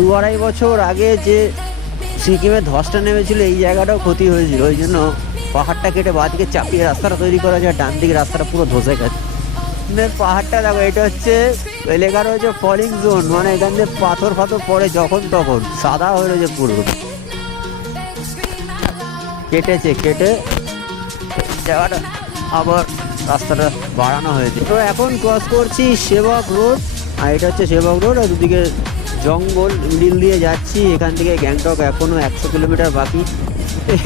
2-2.5 বছর আগে যে সিকিমে ধসটা নেমেছিল, এই জায়গাটাও ক্ষতি হয়েছিল। ওই জন্য পাহাড়টা কেটে বাঁদিকে চাপিয়ে রাস্তাটা তৈরি করা যায়, ডান দিকে রাস্তাটা পুরো ধসে গেছে। পাহাড়টা দেখো, এটা হচ্ছে এলাকার হচ্ছে ফলিং জোন, মানে এখান থেকে পাথর ফাথর পড়ে যখন তখন, সাদা হয়ে রয়েছে পুরো। কেটে জায়গাটা আবার রাস্তাটা বাড়ানো হয়েছে। তো এখন ক্রস করছি সেবক রোড, আর এটা হচ্ছে সেবক রোড, আর দুদিকে জঙ্গল, মিডিল দিয়ে যাচ্ছি। এখান থেকে গ্যাংটক এখনো 100 কিলোমিটার বাকি।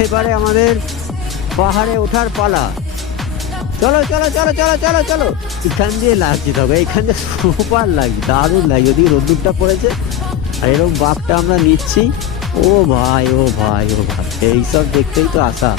এবারে আমাদের পাহাড়ে ওঠার পালা। চলো চলো চলো চলো চলো চলো। এখান দিয়ে লাগছে, তবে এখান দিয়ে সুপার লাগছে, দারুণ লাগছে। ওদিকে রোদ্দুরটা পড়েছে আর এরকম বাঘটা আমরা নিচ্ছি। ও ভাই ও ভাই ও ভাই, এইসব দেখতেই তো আসা।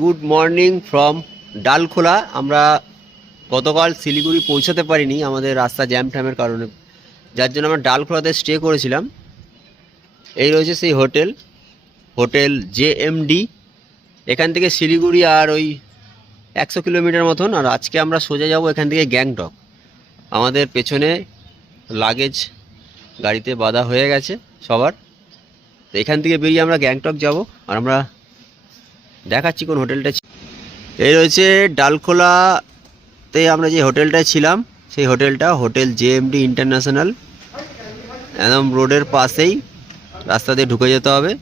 Good morning from Dalkhola. আমরা গতকাল শিলিগুড়ি পৌঁছাতে পারিনি আমাদের রাস্তা জ্যাম ট্যামের কারণে, যার জন্য আমরা ডালখোলাতে স্টে করেছিলাম। এই রয়েছে সেই হোটেল JMD। এখান থেকে শিলিগুড়ি আর ওই 100 কিলোমিটার মতন। আর আজকে আমরা সোজা যাব এখান থেকে গ্যাংটক। আমাদের পেছনে লাগেজ গাড়িতে বাঁধা হয়ে গেছে সবার। তো এখান থেকে বেরিয়ে আমরা গ্যাংটক যাব। আর আমরা দেখাচ্ছি কোন হোটেলটা। এই রয়েছে ডালখোলাতে আমরা যে হোটেলটায় ছিলাম, সেই হোটেলটা হোটেল JMD ইন্টারন্যাশনাল। একদম রোডের পাশেই, রাস্তা দিয়ে ঢুকে যেতে হবে।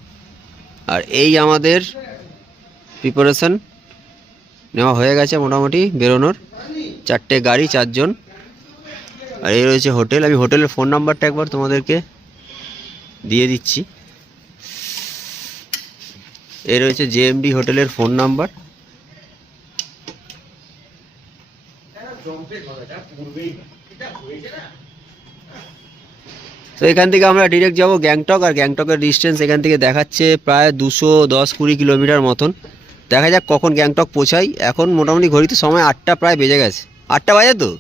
আর এই আমাদের প্রিপারেশন নেওয়া হয়ে গেছে মোটামুটি বেরোনোর। 4টে গাড়ি, 4 জন। আর এই রয়েছে হোটেল। আমি হোটেলের ফোন নাম্বারটা একবার তোমাদেরকে দিয়ে দিচ্ছি। এই রয়েছে JMD হোটেলের ফোন নাম্বার। তো এখান থেকে আমরা ডিরেক্ট যাব গ্যাংটক। আর গ্যাংটকের ডিস্টেন্স এখান থেকে দেখাচ্ছে প্রায় 210-20 কিলোমিটার মতন। দেখা যাক কখন গ্যাংটক পৌঁছাই। এখন মোটামুটি ঘড়িতে সময় 8টা প্রায় বেজে গেছে। 8টা বাজে তো,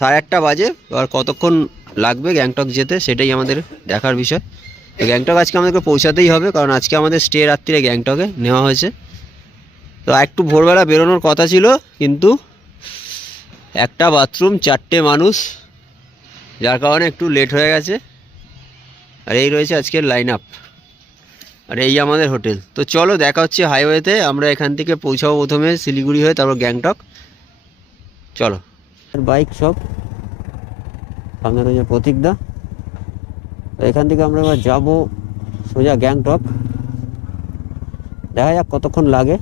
8:30 বাজে। আর কতক্ষণ লাগবে গ্যাংটক যেতে সেটাই আমাদের দেখার বিষয়। তো গ্যাংটক আজকে আমাদেরকে পৌঁছাতেই হবে, কারণ আজকে আমাদের স্টে রাত্রিরে গ্যাংটকে নেওয়া হয়েছে। তো একটু ভোরবেলা বেরোনোর কথা ছিল, কিন্তু একটা বাথরুম, 4টে মানুষ, যার কারণে একটু লেট হয়ে গেছে। আর এই রয়েছে আজকের লাইন আপ। আর এই আমাদের হোটেল। তো চলো দেখা হচ্ছে হাইওয়েতে। আমরা এখান থেকে পৌঁছাবো প্রথমে শিলিগুড়ি হয়ে, তারপর গ্যাংটক। চলো। বাইক সব সামনে রয়েছে প্রতীকদা। এখান থেকে আমরা এবার যাবো সোজা গ্যাংটক। দেখা যাক কতক্ষণ লাগে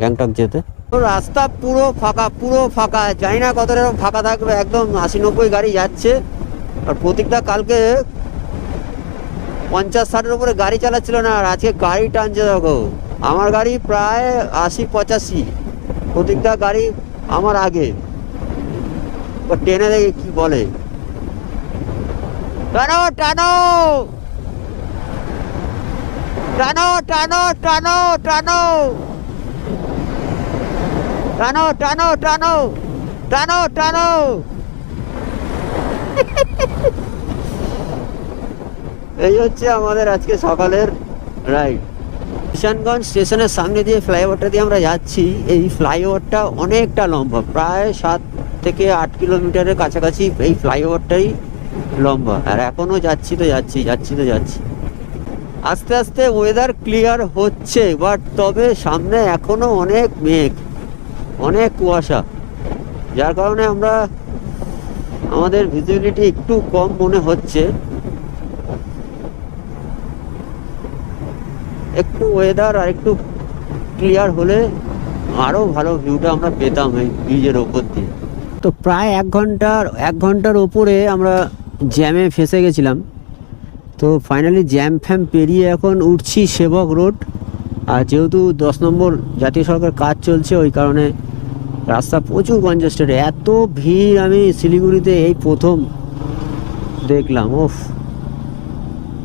গ্যাংটক যেতে। তো রাস্তা পুরো ফাঁকা, জানি না কতটা ফাঁকা থাকবে। একদম 80-90 গাড়ি যাচ্ছে। আর প্রতীকদা কালকে 50-60-এর উপরে গাড়ি চালাচ্ছিল না, আর আজকে গাড়ি টানছে। দেখো আমার গাড়ি প্রায় 80-85, প্রতীকদা গাড়ি আমার আগে। ট্রেনে দেখি কি বলে। টানো টানো টানো টানো টানো টানো টানো টানো টানো টানো টানো। এই হচ্ছে আমাদের আজকে সকালের রাইড। কিষানগঞ্জ স্টেশনের সামনে দিয়ে ফ্লাইওভারটা দিয়ে আমরা যাচ্ছি। এই ফ্লাইওভারটা অনেকটা লম্বা, প্রায় 7 থেকে 8 কিলোমিটারের কাছাকাছি এই ফ্লাইওভারটাই লম্বা। আর এখনও যাচ্ছি। আস্তে আস্তে ওয়েদার ক্লিয়ার হচ্ছে, বাট তবে সামনে এখনো অনেক মেঘ, অনেক কুয়াশা, যার কারণে আমাদের ভিজিবিলিটি একটু কম মনে হচ্ছে। একটু ওয়েদার আর একটু ক্লিয়ার হলে আরও ভালো ভিউটা আমরা পেতাম এই ব্রিজের ওপর দিয়ে। তো প্রায় 1 ঘন্টার ওপরে আমরা জ্যামে ফেসে গেছিলাম। তো ফাইনালি জ্যাম ফ্যাম পেরিয়ে এখন উঠছি সেবক রোড। আর যেহেতু 10 নম্বর জাতীয় সড়কের কাজ চলছে, ওই কারণে রাস্তা প্রচুর কনজেস্টেড। এত ভিড় আমি শিলিগুড়িতে এই প্রথম দেখলাম।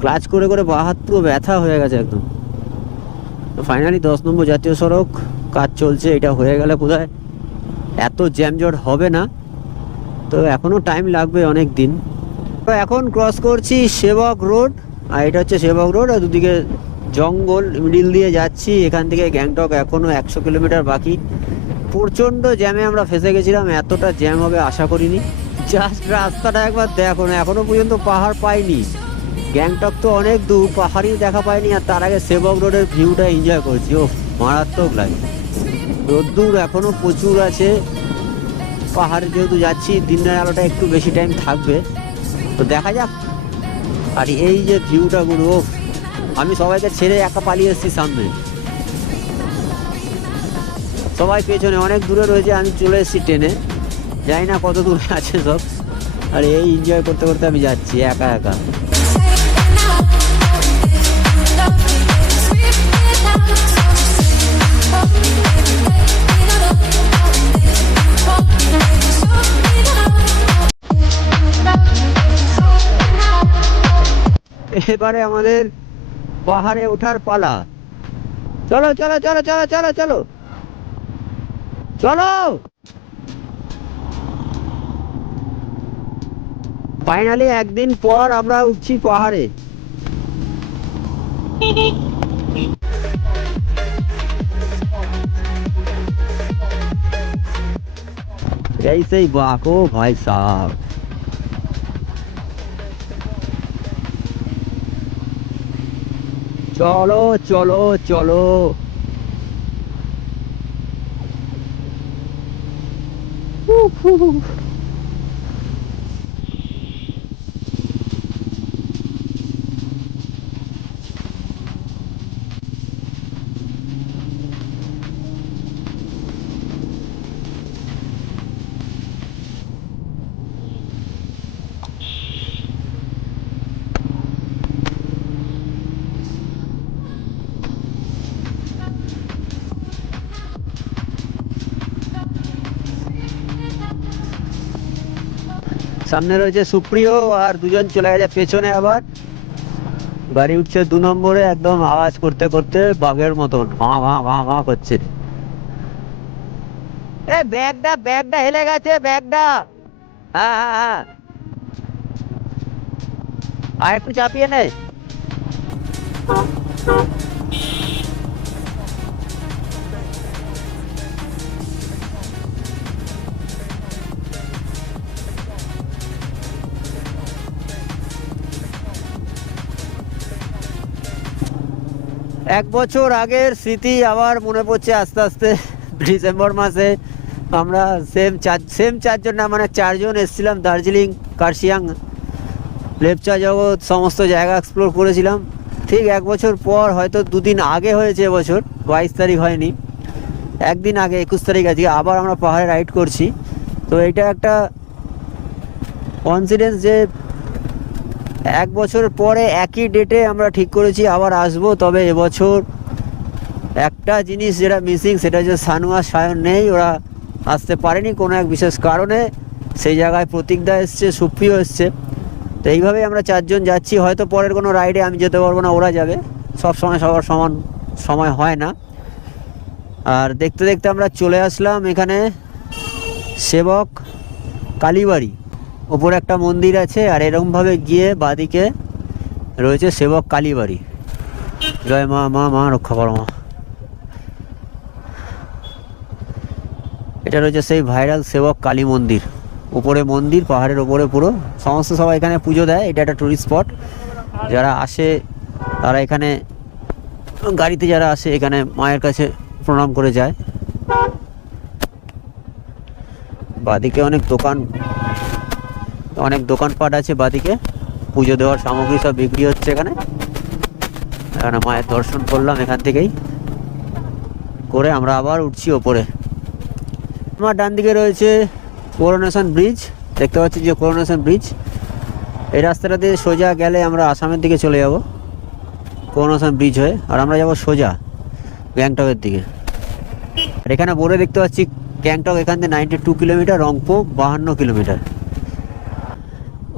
ক্লাচ করে বাঁ হাত পুরো ব্যথা হয়ে গেছে একদম। ফাইনালি 10 নম্বর জাতীয় সড়ক কাজ চলছে, এটা হয়ে গেলে বোধহয় এত জ্যামজট হবে না, তো এখনও টাইম লাগবে অনেক দিন। তো এখন ক্রস করছি সেবক রোড, আর এটা হচ্ছে সেবক রোড, আর দুদিকে জঙ্গল, মিডিল দিয়ে যাচ্ছি। এখান থেকে গ্যাংটক এখনও 100 কিলোমিটার বাকি। প্রচণ্ড জ্যামে আমরা ফেসে গেছিলাম, এতটা জ্যাম হবে আশা করিনি। জাস্ট রাস্তাটা একবার দেখো না, এখনও পর্যন্ত পাহাড় পাইনি। গ্যাংটক তো অনেক দূর, পাহাড়ই দেখা পাইনি, আর তার আগে সেবক রোডের ভিউটা এনজয় করছি। ও মারাত্মক লাগে। রোদ্দুর এখনও প্রচুর আছে, পাহাড়ে যেহেতু যাচ্ছি দিনের আলোটা একটু বেশি টাইম থাকবে, তো দেখা যাক। আর এই যে ভিউটা গুলো, আমি সবাইকে ছেড়ে একা পালিয়ে এসেছি সামনে, সবাই পেছনে অনেক দূরে রয়েছে, আমি চলে এসেছি ট্রেনে, জানি না কত দূরে আছে সব। আর এই এনজয় করতে করতে আমি যাচ্ছি একা একা। এবারে আমাদের পাহাড়ে ওঠার পালা। চলো চলো চলো চলো চলো চলো চলো। ফাইনালি একদিন পর আমরা উঠছি পাহাড়ে। ऐसे ही बाको भाई साहब। चलो चलो चलो। সামনে রয়েছে সুপ্রিয়, আর দুজন চলে গেছে পেছনে। আবার গাড়ি উঠছে 2 নম্বরে, একদম আওয়াজ করতে করতে বাঘের মতন মা মা মা মা করছে। এ ব্যাগটা ব্যাগটা হেলে গেছে, ব্যাগটা। হ্যাঁ হ্যাঁ হ্যাঁ, আর একটু চাপিয়ে নে। এক বছর আগের স্মৃতি আবার মনে পড়ছে আস্তে আস্তে। ডিসেম্বর মাসে আমরা সেম চারজন না, মানে 4 জন এসেছিলাম দার্জিলিং, কার্শিয়াং, লেপচা জগৎ, সমস্ত জায়গা এক্সপ্লোর করেছিলাম। ঠিক 1 বছর পর, হয়তো 2 দিন আগে হয়েছে এবছর, 22 তারিখ হয়নি, একদিন আগে 21 তারিখ আজকে আবার আমরা পাহাড়ে রাইড করছি। তো এটা একটা কনফিডেন্স যে 1 বছর পরে একই ডেটে আমরা ঠিক করেছি আবার আসবো। তবে এবছর একটা জিনিস যেটা মিসিং, সেটা হচ্ছে সানু আর সায়ন নেই, ওরা আসতে পারেনি কোনো এক বিশেষ কারণে। সেই জায়গায় প্রতীকদা এসছে, সুপ্রিয় এসছে। তো এইভাবেই আমরা 4 জন যাচ্ছি। হয়তো পরের কোনো রাইডে আমি যেতে পারবো না, ওরা যাবে। সব সময় সবার সমান সময় হয় না। আর দেখতে দেখতে আমরা চলে আসলাম এখানে সেবক কালীবাড়ি। ওপরে একটা মন্দির আছে, আর এরকমভাবে গিয়ে বাদিকে রয়েছে সেবক কালীবাড়ি। জয় মা, মা মা রক্ষা করো মা। এটা রয়েছে সেই ভাইরাল সেবক কালী মন্দির। উপরে মন্দির, পাহাড়ের ওপরে পুরো সমস্ত সবাই এখানে পুজো দেয়। এটা একটা টুরিস্ট স্পট, যারা আসে তারা এখানে, গাড়িতে যারা আসে এখানে মায়ের কাছে প্রণাম করে যায়। বাদিকে অনেক দোকানপাট আছে, বাদিকে পুজো দেওয়ার সামগ্রী সব বিক্রি হচ্ছে এখানে। এখানে মায়ের দর্শন করলাম, এখান থেকেই করে আমরা আবার উঠছি ওপরে। আমার ডান দিকে রয়েছে করোনেশন ব্রিজ, দেখতে পাচ্ছি যে করোনেশন ব্রিজ। এই রাস্তাটা দিয়ে সোজা গেলে আমরা আসামের দিকে চলে যাব করোনেশন ব্রিজ হয়ে, আর আমরা যাব সোজা গ্যাংটকের দিকে। আর এখানে বোর্ডে দেখতে পাচ্ছি গ্যাংটক এখান থেকে 92 কিলোমিটার, রংপো 52 কিলোমিটার।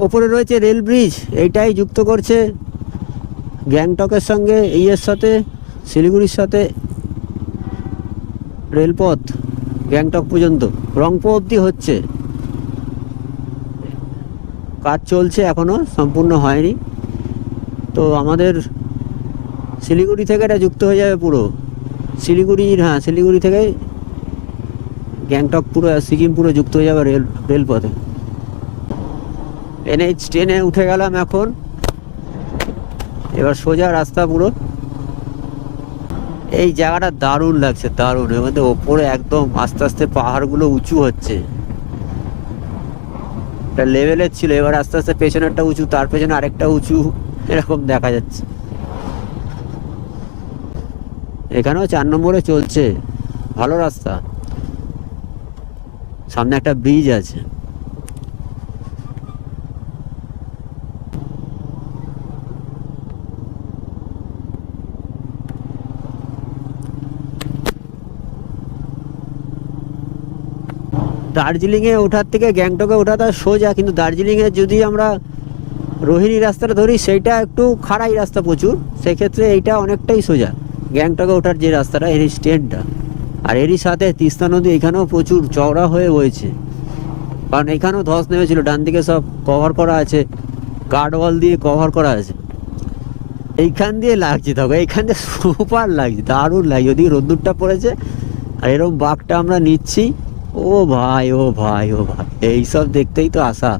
ওপরে রয়েছে রেল ব্রিজ, এইটাই যুক্ত করছে গ্যাংটকের সঙ্গে, এর সাথে শিলিগুড়ির সাথে রেলপথ গ্যাংটক পর্যন্ত, রংপুর অবধি হচ্ছে, কাজ চলছে, এখনও সম্পূর্ণ হয়নি। তো আমাদের শিলিগুড়ি থেকে এটা যুক্ত হয়ে যাবে পুরো শিলিগুড়ি থেকে গ্যাংটক পুরো সিকিম পুরো যুক্ত হয়ে যাবে রেলপথে। NH10-এ উঠে গেলাম এখন, এবার সোজা রাস্তা পুরো। এই জায়গাটা দারুণ লাগছে, দারুণ। এর মধ্যে ওপরে একদম আস্তে আস্তে পাহাড়গুলো উঁচু হচ্ছে, একটা লেভেলের ছিল, এবার আস্তে আস্তে পেছনেরটা উঁচু, তার পেছনে আরেকটা উঁচু, এরকম দেখা যাচ্ছে। এখানেও 4 নম্বরে চলছে, ভালো রাস্তা, সামনে একটা ব্রিজ আছে। দার্জিলিংয়ে ওঠার থেকে গ্যাংটকে ওঠাটা সোজা, কিন্তু দার্জিলিংয়ে যদি আমরা রোহিণী রাস্তাটা ধরি সেইটা একটু খাড়াই রাস্তা প্রচুর, সেক্ষেত্রে এইটা অনেকটাই সোজা। গ্যাংটকে ওঠার যে রাস্তাটা NH10টা, আর এরই সাথে তিস্তা নদী এখানেও প্রচুর চওড়া হয়ে বইছে, কারণ এখানেও ধস নেমেছিল। ডান দিকে সব কভার করা আছে, গার্ডওয়াল দিয়ে কভার করা আছে। এইখান দিয়ে লাগছে, তবে এইখান দিয়ে সুপার লাগছে, দারুণ লাগছে। ওদিকে রোদ্দুরটা পড়েছে আর এরকম বাঘটা আমরা নিচ্ছি, ও ভাই ও ভাই ও ভাই, এইসব দেখতেই তো আসা।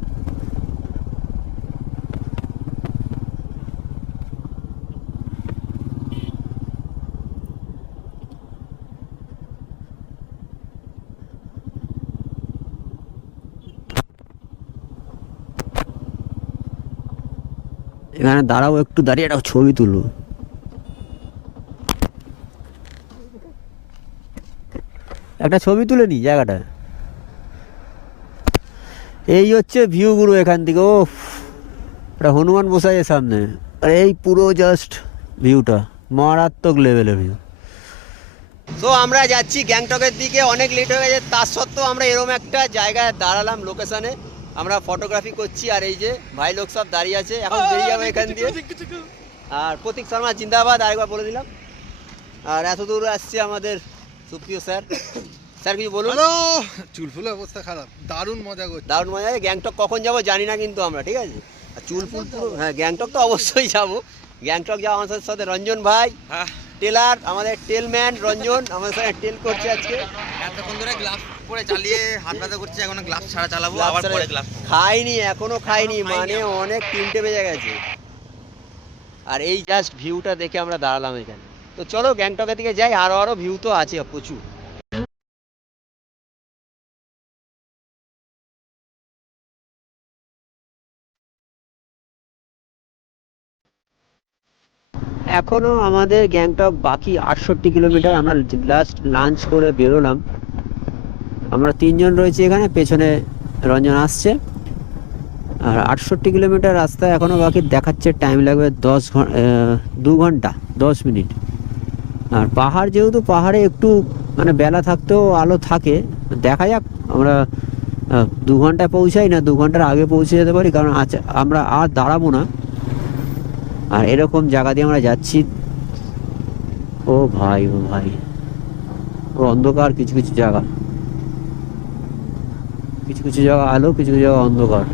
এখানে দাঁড়াও, একটু দাঁড়িয়ে একটা ছবি তুলবো। একটা ছবি তুলে নি জায়গাটা। এই হচ্ছে ভিউ গুলো এখান থেকে। ও একটা হনুমান বসাই সামনে, আর এই পুরো জাস্ট ভিউটা মারাত্মক লেভেলের ভিউ। তো আমরা যাচ্ছি গ্যাংটকের দিকে, অনেক লেট হয়ে গেছে, তার সত্ত্বেও আমরা এরকম একটা জায়গায় দাঁড়ালাম লোকেশনে, আমরা ফটোগ্রাফি করছি। আর এই যে ভাই লোক সব দাঁড়িয়ে আছে, এখন বেরিয়ে যাবো এখান দিয়ে। আর প্রতীক শর্মা জিন্দাবাদ আরেকবার বলে দিলাম। আর এত দূর আসছে আমাদের সুপ্রিয় স্যার। স্যার কিছু বলুন। চুল ফুলের অবস্থা খারাপ, দারুণ মজা করছি, দারুণ মজা। গ্যাংটক কখন যাবো জানি না কিন্তু আমরা, ঠিক আছে। আর চুল ফুল পুরো, হ্যাঁ গ্যাংটক তো অবশ্যই যাবো। গ্যাংটক যাওয়া আমাদের সাথে রঞ্জন ভাই, টেলার, আমাদের টেলম্যান রঞ্জন আমাদের সাথে টেল করছে আজকে। এতক্ষণ ধরে গ্লাভস পরে চালিয়ে হাত ব্যথা করছে, এখন গ্লাভস ছাড়া চালাবো, আবার পরে গ্লাভস খাইনি, এখনো খাইনি, মানে অনেক 3টে বেজে গেছে। আর এই জাস্ট ভিউটা দেখে আমরা দাঁড়ালাম এখানে। তো চলো গ্যাংটকের দিকে যাই, আরো ভিউ তো আছে প্রচুর। এখনো আমাদের গ্যাংটক বাকি 68 কিলোমিটার। আমরা লাস্ট লাঞ্চ করে বেরোলাম, আমরা 3 জন রয়েছি এখানে, পেছনে রঞ্জন আসছে। আর 68 কিলোমিটার রাস্তা এখনো বাকি, দেখাচ্ছে টাইম লাগবে 2 ঘন্টা 10 মিনিট। আর পাহাড়, যেহেতু পাহাড়ে একটু মানে বেলা থাকতেও আলো থাকে, দেখা যাক আমরা 2 ঘন্টায় পৌঁছাই না 2 ঘন্টার আগে পৌঁছে যেতে পারি, কারণ আমরা আর দাঁড়াবো না। আর এরকম জায়গা দিয়ে আমরা যাচ্ছি। ও ভাই ও ভাই, ও অন্ধকার, কিছু কিছু জায়গা, কিছু কিছু জায়গা আলো, কিছু কিছু জায়গা অন্ধকার।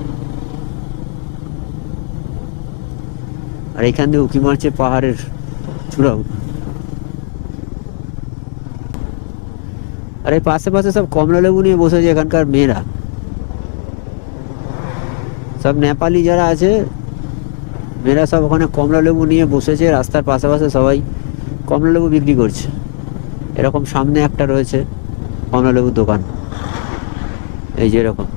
আর এখান দিয়ে উঁকি মারছে পাহাড়ের চূড়াও। আর এই পাশে পাশে সব কমলা লেবু নিয়ে বসেছে এখানকার মেয়েরা, সব নেপালি যারা আছে মেয়েরা, সব ওখানে কমলা লেবু নিয়ে বসেছে রাস্তার পাশে পাশে, সবাই কমলা লেবু বিক্রি করছে। এরকম সামনে একটা রয়েছে কমলা লেবুর দোকান, এই যে এরকম।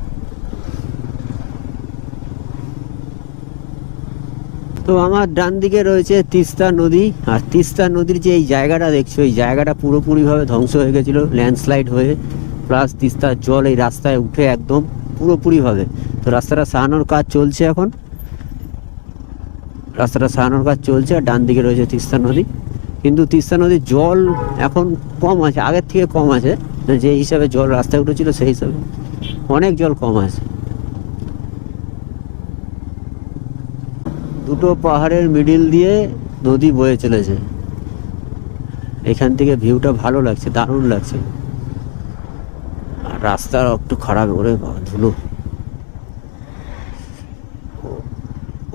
তো আমার ডান দিকে রয়েছে তিস্তা নদী, আর তিস্তা নদীর যে এই জায়গাটা দেখছো, এই জায়গাটা পুরোপুরিভাবে ধ্বংস হয়ে গেছিলো ল্যান্ডস্লাইড হয়ে, প্লাস তিস্তার জল এই রাস্তায় উঠে একদম পুরোপুরিভাবে। তো রাস্তাটা সারানোর কাজ চলছে এখন, রাস্তাটা সারানোর কাজ চলছে। আর ডান দিকে রয়েছে তিস্তা নদী, কিন্তু তিস্তা নদীর জল এখন কম আছে, আগের থেকে কম আছে, যে হিসাবে জল রাস্তায় উঠেছিল সেই হিসাবে অনেক জল কম আছে। দুটো পাহাড়ের মিডিল দিয়ে নদী বয়ে চলেছে, এখান থেকে ভিউটা ভালো লাগছে, দারুণ লাগছে। আর রাস্তা একটু খারাপ, ওরে বাবা ধুলো। ও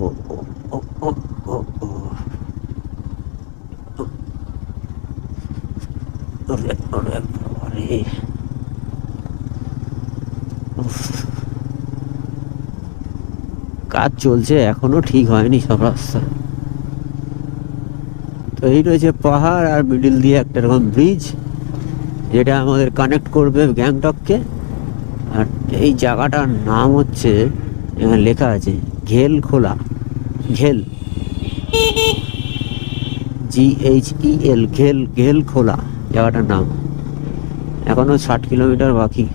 ও ও ও ও ও। ওরে ওরে বাবারে। উফ। কাজ চলছে এখনো, ঠিক হয়নি সব রাস্তা। তো এই রয়েছে পাহাড়, আর মিডিল দিয়ে একটা এরকম ব্রিজ, যেটা আমাদের কানেক্ট করবে গ্যাংটককে। আর এই জায়গাটার নাম হচ্ছে, এখানে লেখা আছে ঘেল খোলা, ঘেল, GHEL, ঘেল, ঘেল খোলা জায়গাটার নাম। এখনো 60 কিলোমিটার বাকি।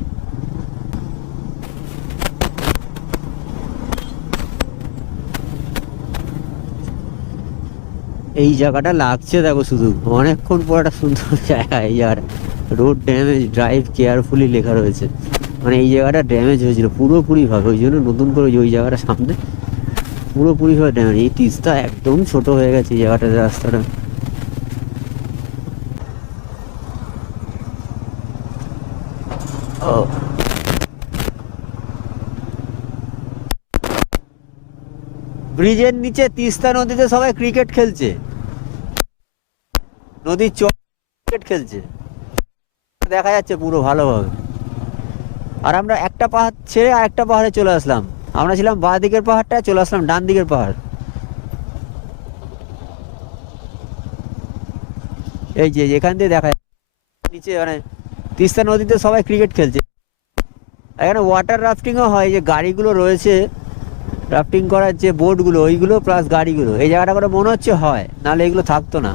এই জায়গাটা লাগছে দেখো শুধু, অনেকক্ষণ পর একটা সুন্দর জায়গা। এই জায়গাটা রোড ড্যামেজ, ড্রাইভ কেয়ারফুলি লেখা রয়েছে। মানে এই জায়গাটা ড্যামেজ হয়েছিল পুরোপুরিভাবে, ওই জন্য নতুন করে ওই জায়গাটা সামনে পুরোপুরিভাবে ড্যামেজ। এই তিস্তা একদম ছোট হয়ে গেছে এই জায়গাটাতে, রাস্তাটা। ও ব্রিজের নিচে তিস্তা নদীতে সবাই ক্রিকেট খেলছে, নদীর চর ক্রিকেট খেলছে, দেখা যাচ্ছে পুরো ভালোভাবে। আর আমরা একটা পাহাড় ছেড়ে আর একটা পাহাড়ে চলে আসলাম। আমরা ছিলাম বাঁ দিকের পাহাড়টা, চলে আসলাম ডান দিকের পাহাড়। এই যে এখান দিয়ে দেখা যাচ্ছে নিচে, মানে তিস্তা নদীতে সবাই ক্রিকেট খেলছে। এখানে ওয়াটার রাফটিংও হয়, যে গাড়িগুলো রয়েছে রাফটিং করার যে বোটগুলো, ওইগুলো প্লাস গাড়িগুলো, এই জায়গাটা করে মনে হচ্ছে হয়, নাহলে এগুলো থাকতো না।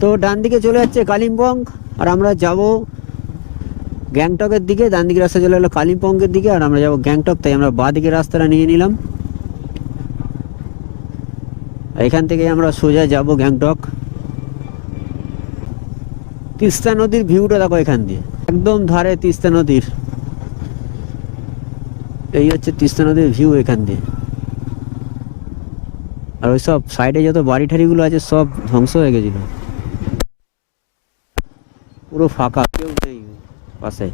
তো ডান দিকে চলে যাচ্ছে কালিম্পং, আর আমরা যাব গ্যাংটকের দিকে। ডান দিকে রাস্তা চলে গেলো কালিম্পংয়ের দিকে, আর আমরা যাবো গ্যাংটক, তাই আমরা বাঁ দিকের রাস্তাটা নিয়ে নিলাম। এখান থেকে আমরা সোজা যাব গ্যাংটক। তিস্তা নদীর ভিউটা দেখো এখান দিয়ে, একদম ধারে তিস্তা নদীর। এই হচ্ছে তিস্তা নদীর ভিউ এখান দিয়ে। আর ওই সব সাইডে যত বাড়ি ঠাড়িগুলো আছে সব ধ্বংস হয়ে গেছিল, পুরো ফাঁকা, কেউ নেই পাশে।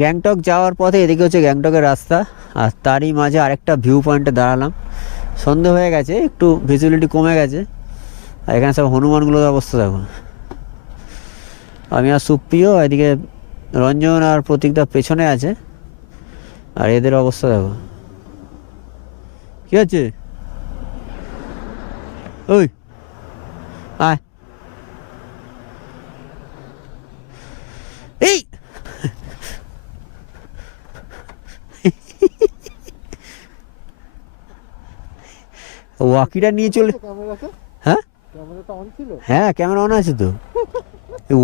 গ্যাংটক যাওয়ার পথে এদিকে হচ্ছে গ্যাংটকের রাস্তা, আর তারই মাঝে আরেকটা ভিউ পয়েন্টে দাঁড়ালাম। সন্ধে হয়ে গেছে, একটু ভিজিবিলিটি কমে গেছে। আর এখানে সব হনুমানগুলোর অবস্থা দেখো। আমি আর সুপ্রিয়, এদিকে রঞ্জন আর প্রতীকদা পেছনে আছে, আর এদের অবস্থা দেখো। কি আছে? ওই আয়, এই ওয়াকিটা নিয়ে চলে। হ্যাঁ হ্যাঁ, ক্যামেরা অন আছে তো।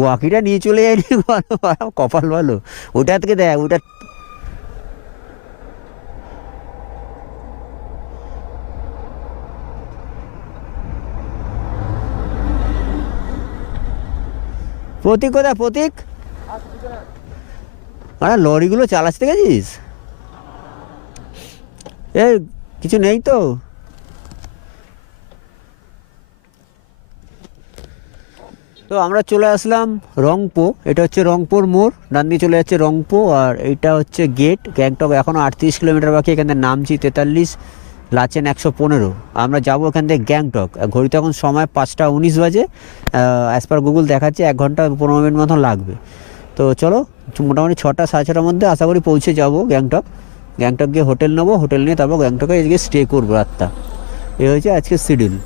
ওয়াকিটা নিয়ে চলে যায়নি, ভালো কপাল ভালো। ওটা থেকে দেখ, ওটা প্রতীক কোথায়? প্রতীক, আরে লরিগুলো চালাতে গেছিস? এ কিছু নেই তো? তো আমরা চলে আসলাম রংপো। এটা হচ্ছে রংপোর মোড়, ডান দিকে চলে যাচ্ছে রংপো, আর এইটা হচ্ছে গেট গ্যাংটক। এখনও 38 কিলোমিটার বাকি। এখান থেকে নামছি 43, লাচেন 115। আমরা যাবো এখান থেকে গ্যাংটক। ঘড়িতে এখন সময় 5টা 19 বাজে। অ্যাজ পার গুগল দেখাচ্ছে 1 ঘন্টা 15 মিনিট মতন লাগবে। তো চলো, মোটামুটি 6টা 6:30 মধ্যে আশা করি পৌঁছে যাবো গ্যাংটক। গ্যাংটক গিয়ে হোটেল নেবো, হোটেল নিয়ে তারপর গ্যাংটকে এদিকে স্টে করবো রাতটা। এই হচ্ছে আজকের শিডিউল।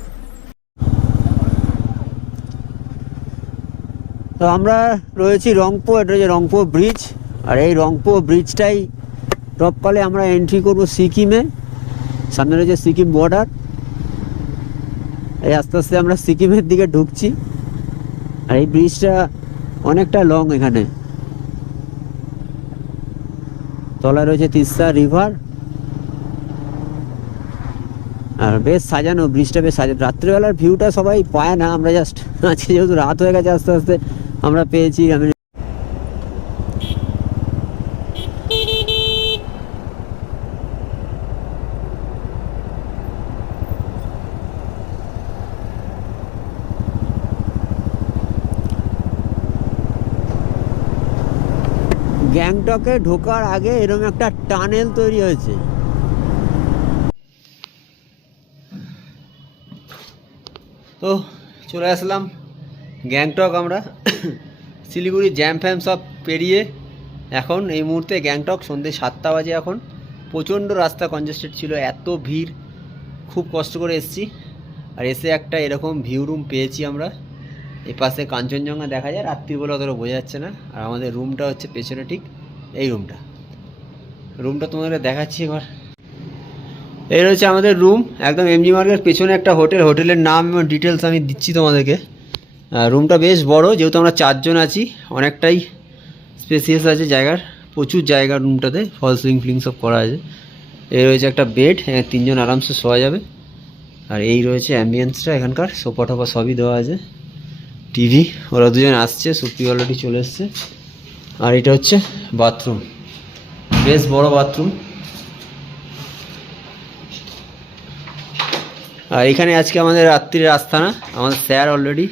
তো আমরা রয়েছি রংপো, এটা হচ্ছে রংপো ব্রিজ। আর এই রংপো ব্রিজটাই টপকালে আমরা এন্ট্রি করবো সিকিমে। সামনে রয়েছে সিকিম বর্ডার। এই আস্তে আস্তে আমরা সিকিমের দিকে ঢুকছি। আর এই ব্রিজটা অনেকটা লং, এখানে তলায় রয়েছে তিস্তা রিভার। আর বেশ সাজানো, ব্রিজটা বেশ সাজানো। রাত্রিবেলার ভিউটা সবাই পায় না, আমরা জাস্ট আজকে যেহেতু রাত হয়ে গেছে আস্তে আস্তে আমরা পেয়েছি। আমি গ্যাংটকে ঢোকার আগে এরকম একটা টানেল তৈরি হয়েছে। তো চলে আসলাম গ্যাংটক আমরা। শিলিগুড়ি জ্যাম ফ্যাম সব পেরিয়ে এখন এই মুহূর্তে গ্যাংটক সন্ধ্যে 7টা বাজে। এখন প্রচণ্ড রাস্তা কনজেস্টেড ছিল, এত ভিড়, খুব কষ্ট করে এসেছি। আর এসে একটা এরকম ভিউ রুম পেয়েছি আমরা। এই পাশে কাঞ্চনজঙ্ঘা দেখা যায়, রাত্রিবেলা অতটা বোঝা যাচ্ছে না। আর আমাদের রুমটা হচ্ছে পেছনে ঠিক এই রুমটা তোমাদের দেখাচ্ছি এবার। এই রয়েছে আমাদের রুম, একদম এমজি মার্গের পেছনে একটা হোটেলের নাম এবং ডিটেলস আমি দিচ্ছি তোমাদেরকে। রুমটা বেশ বড়, যেহেতু আমরা 4 জন আছি, অনেকটাই স্পেসিয়াস আছে জায়গার, প্রচুর জায়গা রুমটাতে, ফল সুইং ফিলিং সব করা আছে। এই রয়েছে একটা বেড, 3 জন আরামসে শোয়া যাবে। আর এই রয়েছে অ্যাম্বিয়েন্সটা, এখানকার সোফা টোফা সবই দেওয়া আছে, টিভি। ওরা 2 জন আসছে, সুপ্রি অলরেডি চলে এসছে। আর এটা হচ্ছে বাথরুম, বেশ বড় বাথরুম। আর এখানে আজকে আমাদের রাত্রির আস্তানা, আমাদের স্যার অলরেডি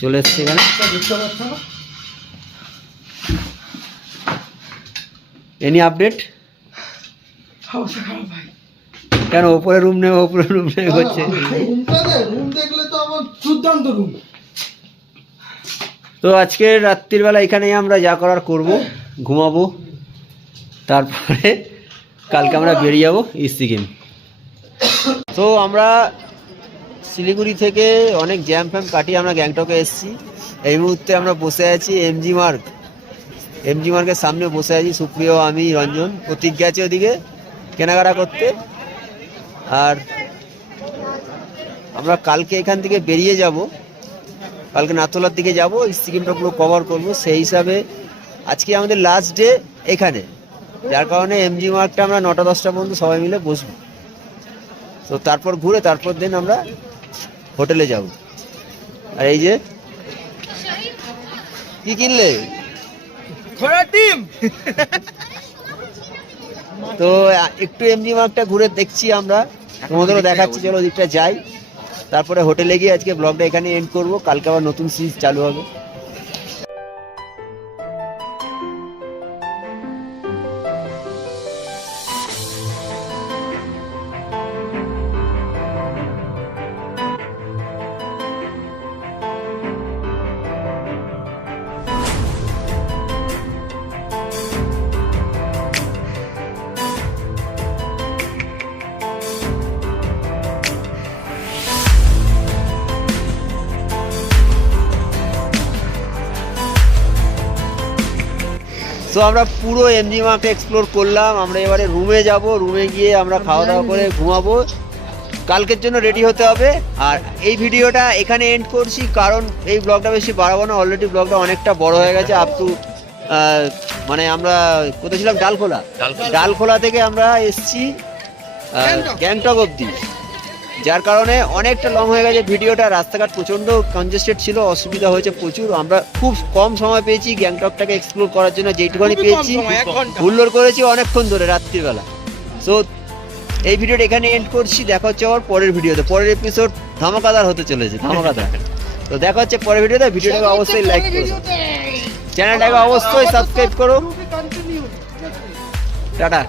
চলে এসছে এখানে। Any update? কেন ওপরে রুম নেই করছে? তো আজকে রাত্রিবেলা এখানেই আমরা যা করার করব, ঘুমাবো, তারপরে কালকে আমরা বেরিয়ে যাবো সিকিম। তো আমরা শিলিগুড়ি থেকে অনেক জ্যাম ফ্যাম কাটিয়ে আমরা গ্যাংটকে এসেছি। এই মুহূর্তে আমরা বসে আছি এমজি মার্গের সামনে বসে আছি, সুপ্রিয়, আমি, রঞ্জন, প্রতীক গেছে ওদিকে কেনাকাটা করতে। আর আমরা কালকে এখান থেকে বেরিয়ে যাব, কালকে নাথুলার দিকে যাব, সিকিমটা পুরো কভার করব। সেই হিসাবে আজকে আমাদের লাস্ট ডে এখানে, যার কারণে এমজি মার্গটা আমরা 9টা-10টা পর্যন্ত সবাই মিলে বসবো। তো তারপর ঘুরে তারপর দিন আমরা হোটেলে যাব। আর এই যে কি কিনলে? ঘোড়ার ডিম। তো একটু এমজি মার্গটা ঘুরে দেখছি আমরা, তোমাদেরও দেখাচ্ছি। চলো ওদিকটা যাই, তারপরে হোটেলে গিয়ে আজকে ব্লগটা এখানে এন্ড করব। কালকে আবার নতুন সিরিজ চালু হবে। তো আমরা পুরো এমজি মার্গটা এক্সপ্লোর করলাম। আমরা এবারে রুমে যাব, রুমে গিয়ে আমরা খাওয়া দাওয়া করে ঘুমাবো, কালকের জন্য রেডি হতে হবে। আর এই ভিডিওটা এখানে এন্ড করছি, কারণ এই ব্লগটা বেশি বাড়াবো না, অলরেডি ব্লগটা অনেকটা বড় হয়ে গেছে। আপ টু মানে আমরা কোথায় ছিলাম? ডালখোলা থেকে আমরা এসছি গ্যাংটক অবধি, যার কারণে অনেকটা লং হয়ে গেছে ভিডিওটা। রাস্তাঘাট প্রচণ্ড কনজেস্টেড ছিল, অসুবিধা হয়েছে প্রচুর। আমরা খুব কম সময় পেয়েছি গ্যাংটকটাকে এক্সপ্লোর করার জন্য, যেইটুখানি পেয়েছি হুল্লোড় করেছি অনেকক্ষণ ধরে রাত্রিবেলা। সো এই ভিডিওটা এখানে এন্ড করছি, দেখা হচ্ছে আবার পরের ভিডিওতে। পরের এপিসোড ধামাকাদার হতে চলেছে, ধামাকাদার। তো দেখা হচ্ছে পরের ভিডিওতে। ভিডিওটাকে অবশ্যই লাইক করো, চ্যানেলটাকে অবশ্যই সাবস্ক্রাইব করো। টাটা।